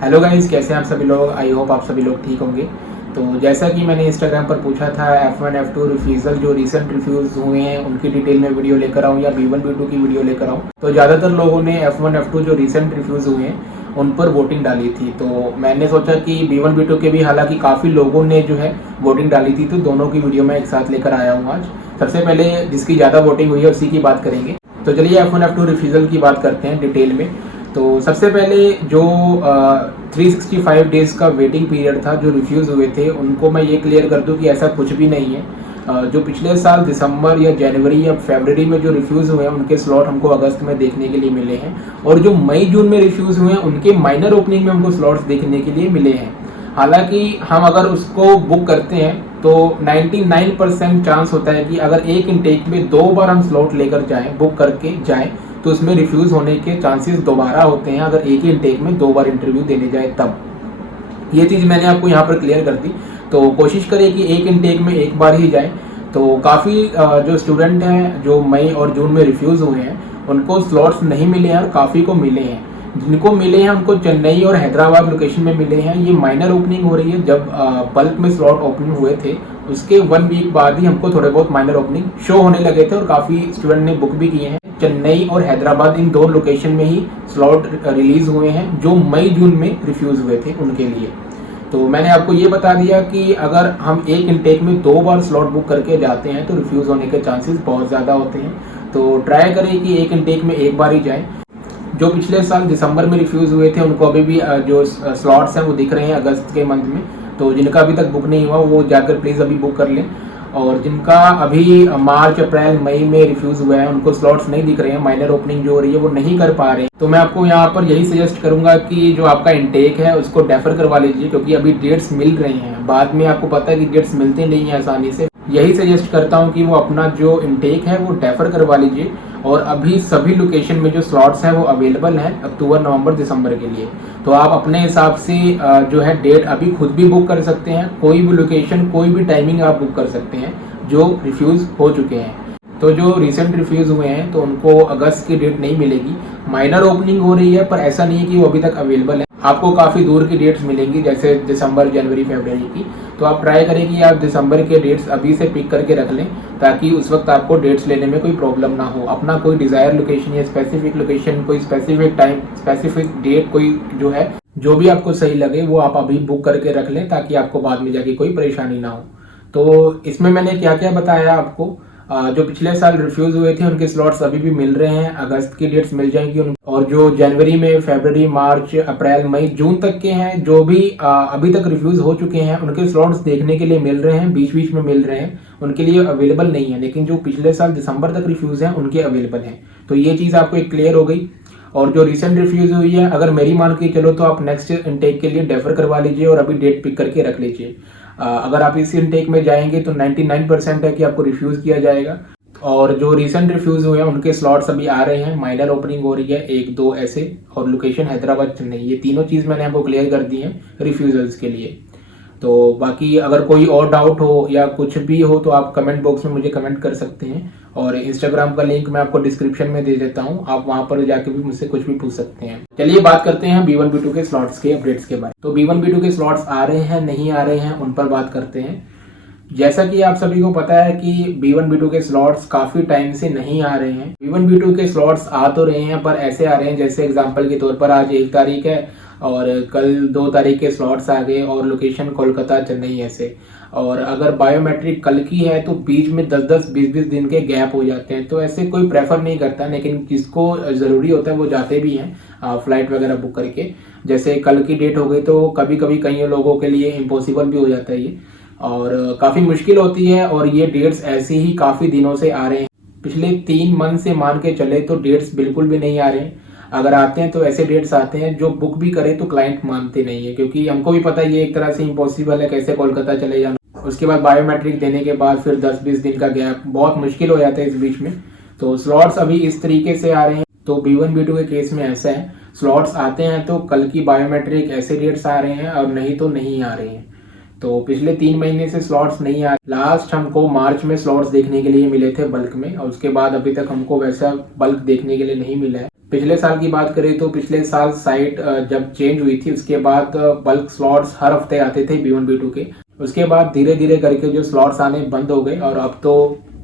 Hello guys, कैसे हैं आप सभी लोग। आई होप आप सभी लोग ठीक होंगे। तो जैसा कि मैंने इंस्टाग्राम पर पूछा था F1 F2 रिफ्यूज़ल जो रीसेंट रिव्यूज़ हुए हैं उनकी डिटेल में वीडियो लेकर आऊँ या B1 B2 की वीडियो लेकर आऊँ, तो ज़्यादातर लोगों ने F1 F2 जो रीसेंट रिव्यूज़ हुए हैं उन पर वोटिंग डाली थी। तो मैंने सोचा कि B1 B2 के भी हालांकि काफ़ी लोगों ने जो है वोटिंग डाली थी, तो दोनों की वीडियो मैं एक साथ लेकर आया हूँ आज। सबसे पहले जिसकी ज़्यादा वोटिंग हुई है उसी की बात करेंगे। तो चलिए F1 F2 रिफ्यूज़ल की बात करते हैं डिटेल में। तो सबसे पहले जो 365 डेज़ का वेटिंग पीरियड था जो रिफ्यूज़ हुए थे, उनको मैं ये क्लियर कर दूं कि ऐसा कुछ भी नहीं है। जो पिछले साल दिसंबर या जनवरी या फरवरी में जो रिफ्यूज़ हुए हैं उनके स्लॉट हमको अगस्त में देखने के लिए मिले हैं, और जो मई जून में रिफ्यूज़ हुए हैं उनके माइनर ओपनिंग में हमको स्लॉट्स देखने के लिए मिले हैं। हालांकि हम अगर उसको बुक करते हैं तो 99% चांस होता है कि अगर एक इनटेक में 2 बार हम स्लॉट लेकर जाएं, बुक करके जाएं, तो उसमें रिफ्यूज़ होने के चांसेस दोबारा होते हैं अगर एक ही इनटेक में 2 बार इंटरव्यू देने जाए तब। ये चीज़ मैंने आपको यहाँ पर क्लियर कर दी। तो कोशिश करें कि एक इनटेक में एक बार ही जाए। तो काफ़ी जो स्टूडेंट हैं जो मई और जून में रिफ्यूज़ हुए हैं उनको स्लॉट्स नहीं मिले हैं और काफ़ी को मिले हैं। जिनको मिले हैं उनको चेन्नई और हैदराबाद लोकेशन में मिले हैं। ये माइनर ओपनिंग हो रही है। जब बल्क में स्लॉट ओपनिंग हुए थे उसके 1 वीक बाद ही हमको थोड़े बहुत माइनर ओपनिंग शो होने लगे थे और काफ़ी स्टूडेंट ने बुक भी किए हैं। चेन्नई और हैदराबाद इन 2 लोकेशन में ही स्लॉट रिलीज हुए हैं जो मई जून में रिफ्यूज़ हुए थे उनके लिए। तो मैंने आपको ये बता दिया कि अगर हम एक इनटेक में 2 बार स्लॉट बुक करके जाते हैं तो रिफ्यूज़ होने के चांसेस बहुत ज़्यादा होते हैं। तो ट्राई करें कि एक इनटेक में एक बार ही जाएं। जो पिछले साल दिसंबर में रिफ्यूज़ हुए थे उनको अभी भी जो स्लॉट्स हैं वो दिख रहे हैं अगस्त के मंथ में। तो जिनका अभी तक बुक नहीं हुआ वो जाकर प्लीज़ अभी बुक कर लें, और जिनका अभी मार्च अप्रैल मई में रिफ्यूज़ हुआ है उनको स्लॉट्स नहीं दिख रहे हैं, माइनर ओपनिंग जो हो रही है वो नहीं कर पा रहे हैं, तो मैं आपको यहाँ पर यही सजेस्ट करूंगा कि जो आपका इनटेक है उसको डेफर करवा लीजिए, क्योंकि अभी डेट्स मिल रही हैं। बाद में आपको पता है कि डेट्स मिलती नहीं है आसानी से। यही सजेस्ट करता हूँ कि वो अपना जो इनटेक है वो डेफर करवा लीजिए। और अभी सभी लोकेशन में जो स्लॉट्स हैं वो अवेलेबल हैं अक्टूबर नवंबर दिसंबर के लिए। तो आप अपने हिसाब से जो है डेट अभी खुद भी बुक कर सकते हैं। कोई भी लोकेशन कोई भी टाइमिंग आप बुक कर सकते हैं जो रिफ्यूज़ हो चुके हैं। तो जो रिसेंट रिफ्यूज़ हुए हैं तो उनको अगस्त की डेट नहीं मिलेगी। माइनर ओपनिंग हो रही है पर ऐसा नहीं है कि वो अभी तक अवेलेबल है। आपको काफ़ी दूर की डेट्स मिलेंगी जैसे दिसंबर जनवरी फरवरी की। तो आप ट्राई करें कि आप दिसंबर के डेट्स अभी से पिक करके रख लें ताकि उस वक्त आपको डेट्स लेने में कोई प्रॉब्लम ना हो। अपना कोई डिज़ायर लोकेशन या स्पेसिफिक लोकेशन, कोई स्पेसिफिक टाइम, स्पेसिफिक डेट, कोई जो है जो भी आपको सही लगे वो आप अभी बुक करके रख लें ताकि आपको बाद में जाके कोई परेशानी ना हो। तो इसमें मैंने क्या क्या बताया आपको। जो पिछले साल रिफ्यूज़ हुए थे उनके स्लॉट्स अभी भी मिल रहे हैं, अगस्त की डेट्स मिल जाएंगी और जो जनवरी में फरवरी मार्च अप्रैल मई जून तक के हैं जो भी अभी तक रिफ्यूज़ हो चुके हैं उनके स्लॉट्स देखने के लिए मिल रहे हैं, बीच बीच में मिल रहे हैं, उनके लिए अवेलेबल नहीं है। लेकिन जो पिछले साल दिसंबर तक रिफ्यूज़ हैं उनके अवेलेबल हैं। तो ये चीज़ आपको एक क्लियर हो गई। और जो रिसेंट रिफ्यूज़ हुई है अगर मेरी मान के चलो तो आप नेक्स्ट इनटेक के लिए डेफर करवा लीजिए और अभी डेट पिक करके रख लीजिए। अगर आप इस इनटेक में जाएंगे तो 99% है कि आपको रिफ्यूज़ किया जाएगा। और जो रिसेंट रिफ्यूज़ हुए हैं उनके स्लॉट्स अभी आ रहे हैं, माइनर ओपनिंग हो रही है 1-2 ऐसे, और लोकेशन हैदराबाद चेन्नई। ये तीनों चीज़ मैंने आपको क्लियर कर दी है रिफ्यूज़ल्स के लिए। तो बाकी अगर कोई और डाउट हो या कुछ भी हो तो आप कमेंट बॉक्स में मुझे कमेंट कर सकते हैं, और इंस्टाग्राम का लिंक मैं आपको डिस्क्रिप्शन में दे देता हूँ, आप वहाँ पर जाके भी मुझसे कुछ भी पूछ सकते हैं। चलिए बात करते हैं B1 B2 के स्लॉट्स के अपडेट्स के बारे में। तो B1 B2 के स्लॉट्स आ रहे हैं नहीं आ रहे हैं उन पर बात करते हैं। जैसा कि आप सभी को पता है कि B1 B2 के स्लॉट्स काफ़ी टाइम से नहीं आ रहे हैं। B1 B2 के स्लॉट्स आ तो रहे हैं पर ऐसे आ रहे हैं जैसे एग्जांपल के तौर पर आज 1 तारीख है और कल 2 तारीख के स्लॉट्स आ गए और लोकेशन कोलकाता चेन्नई ऐसे। और अगर बायोमेट्रिक कल की है तो बीच में 10-10 20-20 दिन के गैप हो जाते हैं। तो ऐसे कोई प्रेफर नहीं करता, लेकिन जिसको ज़रूरी होता है वो जाते भी हैं फ़्लाइट वगैरह बुक करके। जैसे कल की डेट हो गई तो कभी कभी कई लोगों के लिए इम्पॉसिबल भी हो जाता है ये, और काफ़ी मुश्किल होती है। और ये डेट्स ऐसे ही काफ़ी दिनों से आ रहे हैं, पिछले 3 मंथ से मान के चले तो डेट्स बिल्कुल भी नहीं आ रहे हैं। अगर आते हैं तो ऐसे डेट्स आते हैं जो बुक भी करे तो क्लाइंट मानते नहीं है, क्योंकि हमको भी पता है ये एक तरह से इम्पॉसिबल है, कैसे कोलकाता चले जाना, उसके बाद बायोमेट्रिक देने के बाद फिर 10-20 दिन का गैप, बहुत मुश्किल हो जाता है इस बीच में। तो स्लॉट्स अभी इस तरीके से आ रहे हैं। तो B1 B2 के केस में ऐसा है, स्लॉट्स आते हैं तो कल की बायोमेट्रिक ऐसे डेट्स आ रहे हैं और नहीं तो नहीं आ रहे हैं। तो पिछले 3 महीने से स्लॉट्स नहीं आ रहे। लास्ट हमको मार्च में स्लॉट्स देखने के लिए मिले थे बल्क में, और उसके बाद अभी तक हमको वैसा बल्क देखने के लिए नहीं मिला है। पिछले साल की बात करें तो पिछले साल साइट जब चेंज हुई थी उसके बाद बल्क स्लॉट्स हर हफ्ते आते थे B1 B2 के। उसके बाद धीरे धीरे करके जो स्लॉट्स आने बंद हो गए और अब तो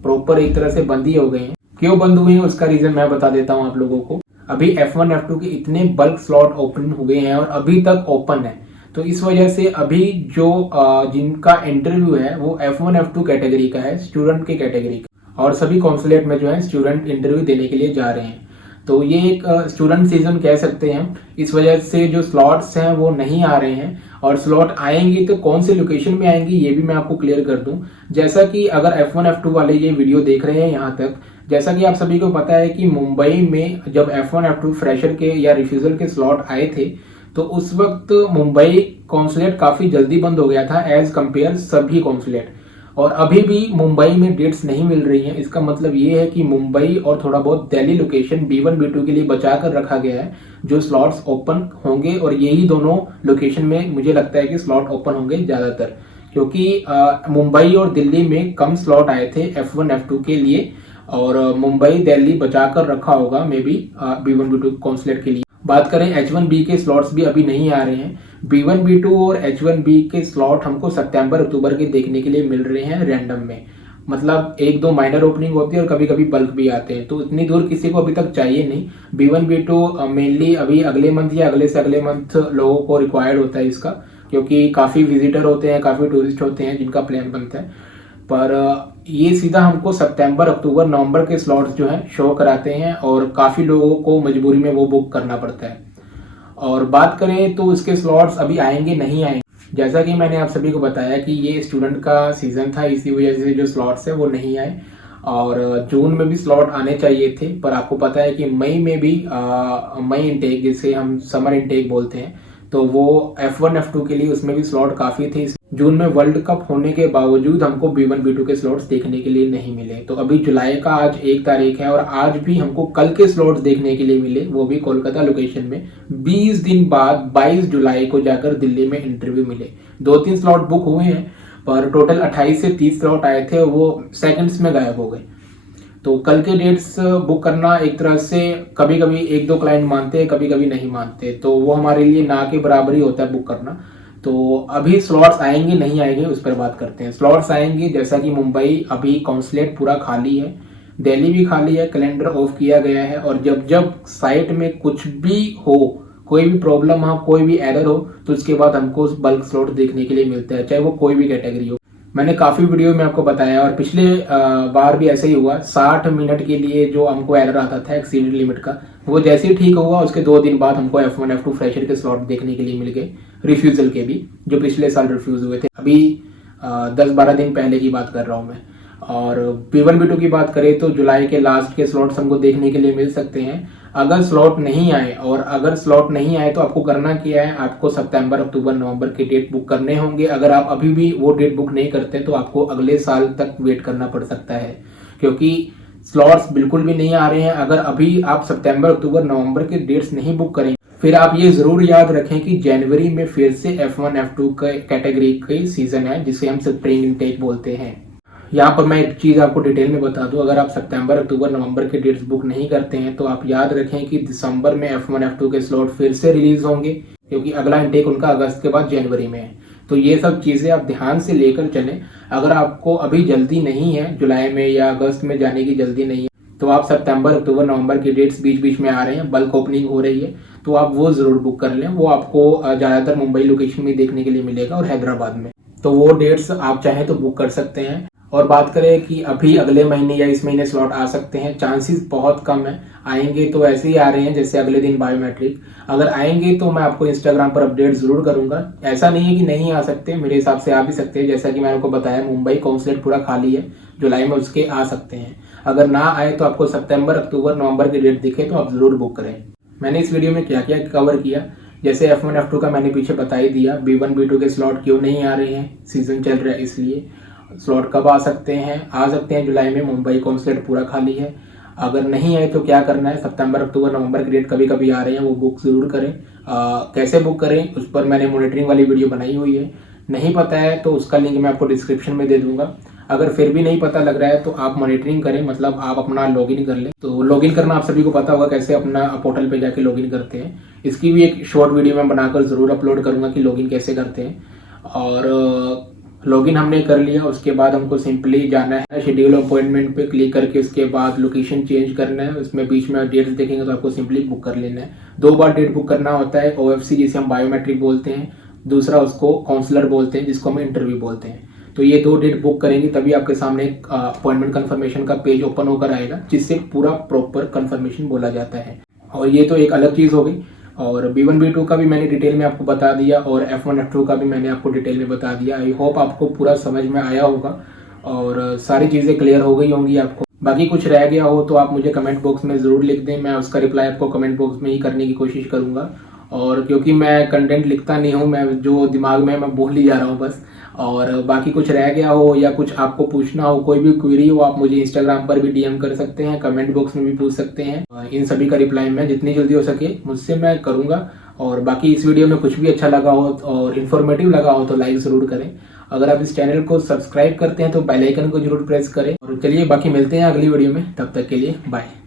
प्रॉपर एक तरह से बंद ही हो गए हैं। क्यों बंद हुए हैं उसका रीजन मैं बता देता हूँ आप लोगों को। अभी F1 F2 के इतने बल्क स्लॉट ओपन हुए हैं और अभी तक ओपन है, तो इस वजह से अभी जो जिनका इंटरव्यू है वो F1 F2 कैटेगरी का है, स्टूडेंट की कैटेगरी का, और सभी कॉन्सुलेट में जो है स्टूडेंट इंटरव्यू देने के लिए जा रहे हैं। तो ये एक स्टूडेंट सीजन कह सकते हैं। इस वजह से जो स्लॉट्स हैं वो नहीं आ रहे हैं, और स्लॉट आएंगे तो कौन से लोकेशन में आएंगे ये भी मैं आपको क्लियर कर दूं। जैसा कि अगर F1 F2 वाले ये वीडियो देख रहे हैं यहाँ तक, जैसा कि आप सभी को पता है कि मुंबई में जब F1 F2 फ्रेशर के या रिफ्यूजल के स्लॉट आए थे तो उस वक्त मुंबई कॉन्सुलेट काफ़ी जल्दी बंद हो गया था एज कंपेयर सभी कॉन्सुलेट, और अभी भी मुंबई में डेट्स नहीं मिल रही हैं। इसका मतलब ये है कि मुंबई और थोड़ा बहुत दिल्ली लोकेशन B1 B2 के लिए बचा कर रखा गया है, जो स्लॉट्स ओपन होंगे, और यही दोनों लोकेशन में मुझे लगता है कि स्लॉट ओपन होंगे ज़्यादातर, क्योंकि मुंबई और दिल्ली में कम स्लॉट आए थे F1 F2 के लिए, और मुंबई दिल्ली बचा कर रखा होगा may be B1 B2 consulate के लिए। बात करें H1B के स्लॉट्स भी अभी नहीं आ रहे हैं। B1 B2 और H1B के स्लॉट हमको सितंबर अक्टूबर के देखने के लिए मिल रहे हैं रैंडम में, मतलब एक दो माइनर ओपनिंग होती है और कभी कभी बल्क भी आते हैं, तो इतनी दूर किसी को अभी तक चाहिए नहीं। B1 B2 मेनली अभी अगले मंथ या अगले से अगले मंथ लोगों को रिक्वायर्ड होता है इसका, क्योंकि काफ़ी विजिटर होते हैं, काफ़ी टूरिस्ट होते हैं जिनका प्लान बनता है। पर ये सीधा हमको सितंबर अक्टूबर नवंबर के स्लॉट्स जो हैं शो कराते हैं, और काफ़ी लोगों को मजबूरी में वो बुक करना पड़ता है। और बात करें तो इसके स्लॉट्स अभी आएंगे नहीं आएंगे, जैसा कि मैंने आप सभी को बताया कि ये स्टूडेंट का सीज़न था, इसी वजह से जो स्लॉट्स है वो नहीं आए, और जून में भी स्लॉट आने चाहिए थे, पर आपको पता है कि मई में भी मई इनटेक जिसे हम समर इनटेक बोलते हैं, तो वो F1 F2 के लिए उसमें भी स्लॉट काफ़ी थे। जून में वर्ल्ड कप होने के बावजूद हमको B1 B2 के स्लॉट्स देखने के लिए नहीं मिले। तो अभी जुलाई का आज 1 तारीख है और आज भी हमको कल के स्लॉट्स देखने के लिए मिले, वो भी कोलकाता लोकेशन में 20 दिन बाद 22 जुलाई को जाकर दिल्ली में इंटरव्यू मिले। 2-3 स्लॉट बुक हुए हैं, पर टोटल 28 से 30 स्लॉट आए थे, वो सेकंड्स में गायब हो गए। तो कल के डेट्स बुक करना एक तरह से कभी कभी 1-2 क्लाइंट मानते हैं, कभी कभी नहीं मानते, तो वो हमारे लिए ना के बराबर ही होता है बुक करना। तो अभी स्लॉट्स आएंगे नहीं आएंगे उस पर बात करते हैं। स्लॉट्स आएंगे, जैसा कि मुंबई अभी कॉन्सुलेट पूरा खाली है, दिल्ली भी खाली है, कैलेंडर ऑफ किया गया है, और जब जब साइट में कुछ भी हो, कोई भी प्रॉब्लम हो, कोई भी एरर हो, तो उसके बाद हमको बल्क स्लॉट देखने के लिए मिलता है, चाहे वो कोई भी कैटेगरी हो। मैंने काफ़ी वीडियो में आपको बताया, और पिछले बार भी ऐसे ही हुआ। 60 मिनट के लिए जो हमको एरर आता था एक्सीडेड लिमिट का, वो जैसे ही ठीक हुआ उसके 2 दिन बाद हमको F1 F2 फ्रेशर के स्लॉट देखने के लिए मिल गए, रिफ्यूजल के भी, जो पिछले साल रिफ्यूज हुए थे। अभी 10-12 दिन पहले की बात कर रहा हूँ मैं। और B1 B2 की बात करें तो जुलाई के लास्ट के स्लॉट्स हमको देखने के लिए मिल सकते हैं। अगर स्लॉट नहीं आए, और अगर स्लॉट नहीं आए तो आपको करना क्या है, आपको सितंबर अक्टूबर नवंबर के डेट बुक करने होंगे। अगर आप अभी भी वो डेट बुक नहीं करते तो आपको अगले साल तक वेट करना पड़ सकता है, क्योंकि स्लॉट्स बिल्कुल भी नहीं आ रहे हैं। अगर अभी आप सितंबर अक्टूबर नवंबर के डेट्स नहीं बुक करें, फिर आप ये ज़रूर याद रखें कि जनवरी में फिर से F1 F2 कैटेगरी के सीज़न है, जिसे हम स्प्रिंग इनटेक बोलते हैं। यहाँ पर मैं एक चीज़ आपको डिटेल में बता दूं, अगर आप सितंबर अक्टूबर नवंबर के डेट्स बुक नहीं करते हैं तो आप याद रखें कि दिसंबर में F1 F2 के स्लॉट फिर से रिलीज होंगे, क्योंकि अगला इनटेक उनका अगस्त के बाद जनवरी में है। तो ये सब चीज़ें आप ध्यान से लेकर चलें। अगर आपको अभी जल्दी नहीं है, जुलाई में या अगस्त में जाने की जल्दी नहीं है, तो आप सितंबर अक्टूबर नवंबर की डेट्स बीच बीच में आ रहे हैं, बल्क ओपनिंग हो रही है, तो आप वो ज़रूर बुक कर लें। वो आपको ज़्यादातर मुंबई लोकेशन में देखने के लिए मिलेगा और हैदराबाद में, तो वो डेट्स आप चाहें तो बुक कर सकते हैं। और बात करें कि अभी अगले महीने या इस महीने स्लॉट आ सकते हैं, चांसेस बहुत कम है। आएंगे तो ऐसे ही आ रहे हैं जैसे अगले दिन बायोमेट्रिक। अगर आएंगे तो मैं आपको इंस्टाग्राम पर अपडेट ज़रूर करूंगा। ऐसा नहीं है कि नहीं आ सकते, मेरे हिसाब से आ भी सकते हैं। जैसा कि मैंने आपको बताया, मुंबई कॉन्सुलेट पूरा खाली है, जुलाई में उसके आ सकते हैं। अगर ना आए तो आपको सितंबर अक्टूबर नवंबर की डेट दिखे तो आप ज़रूर बुक करें। मैंने इस वीडियो में क्या क्या कवर किया, जैसे F1 F2 का मैंने पीछे बता ही दिया। B1 B2 के स्लॉट क्यों नहीं आ रहे हैं, सीज़न चल रहा है इसलिए। स्लॉट कब आ सकते हैं जुलाई में, मुंबई कॉन्सुलेट पूरा खाली है। अगर नहीं आए तो क्या करना है, सितंबर अक्टूबर नवंबर की डेट कभी कभी आ रहे हैं, वो बुक ज़रूर करें। कैसे बुक करें उस पर मैंने मॉनिटरिंग वाली वीडियो बनाई हुई है, नहीं पता है तो उसका लिंक मैं आपको डिस्क्रिप्शन में दे दूंगा। अगर फिर भी नहीं पता लग रहा है तो आप मॉनिटरिंग करें, मतलब आप अपना लॉगिन कर लें। तो लॉगिन करना आप सभी को पता होगा कैसे अपना पोर्टल पे जाके लॉगिन करते हैं। इसकी भी एक शॉर्ट वीडियो मैं बनाकर ज़रूर अपलोड करूँगा कि लॉगिन कैसे करते हैं। और लॉगिन हमने कर लिया, उसके बाद हमको सिंपली जाना है शेड्यूल अपॉइंटमेंट पे क्लिक करके, उसके बाद लोकेशन चेंज करना है। उसमें बीच में डेट्स देखेंगे तो आपको सिंपली बुक कर लेना है। 2 बार डेट बुक करना होता है। OFC जिसे हम बायोमेट्रिक बोलते हैं, दूसरा उसको काउंसलर बोलते हैं जिसको हम इंटरव्यू बोलते हैं। तो ये 2 डेट बुक करेंगे तभी आपके सामने अपॉइंटमेंट कन्फर्मेशन का पेज ओपन होकर आएगा, जिससे पूरा प्रॉपर कन्फर्मेशन बोला जाता है। और ये तो एक अलग चीज़ हो गई। और B1 B2 का भी मैंने डिटेल में आपको बता दिया और F1 F2 का भी मैंने आपको डिटेल में बता दिया। आई होप आपको पूरा समझ में आया होगा और सारी चीज़ें क्लियर हो गई होंगी आपको। बाकी कुछ रह गया हो तो आप मुझे कमेंट बॉक्स में ज़रूर लिख दें, मैं उसका रिप्लाई आपको कमेंट बॉक्स में ही करने की कोशिश करूँगा। और क्योंकि मैं कंटेंट लिखता नहीं हूँ, मैं जो दिमाग में मैं बोल ही जा रहा हूँ बस। और बाकी कुछ रह गया हो या कुछ आपको पूछना हो, कोई भी क्वेरी हो, आप मुझे इंस्टाग्राम पर भी DM कर सकते हैं, कमेंट बॉक्स में भी पूछ सकते हैं। इन सभी का रिप्लाई मैं जितनी जल्दी हो सके मुझसे मैं करूँगा। और बाकी इस वीडियो में कुछ भी अच्छा लगा हो और इन्फॉर्मेटिव लगा हो तो लाइक ज़रूर करें। अगर आप इस चैनल को सब्सक्राइब करते हैं तो बेल आइकन को जरूर प्रेस करें। और चलिए बाकी मिलते हैं अगली वीडियो में, तब तक के लिए बाय।